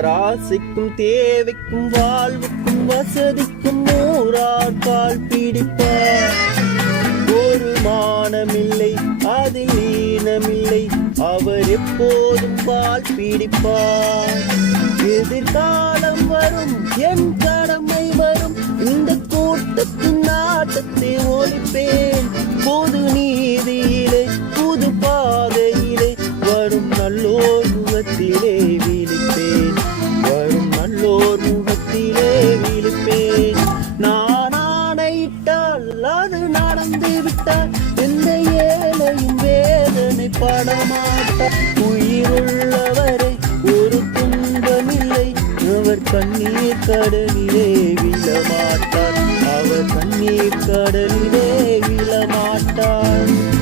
அவர் ஆசைக்கும் தேவைக்கும் வாழ்வுக்கும் வசதிக்கும் ஊரார் கால் பிடிப்பார். ஒரு மானமில்லை அதில் ஈனமில்லை, அவர் எப்போதும் பால் பிடிப்பார். எதிர்காலம் வரும், என் கடமை வரும், இந்த கூட்டத்தின் நாட்டத்தை ஒழிப்பேன். பொது நீதியிலே புது பாதையிலே வரும் நல்லோர் முகத்திலே விழிப்பேன். வரும் நல்லோர் முகத்திலே விழிப்பேன். நான் ஆணையிட்டால் அது நடந்து விட்டால் எந்த ஏழையும் வேதனை படமாட்டார். உயிருள்ளவரை ஒரு துன்பமில்லை, அவர் கண்ணீர் கடலிலே விழமாட்டார். அவர் கண்ணீர் கடலிலே விழமாட்டார்.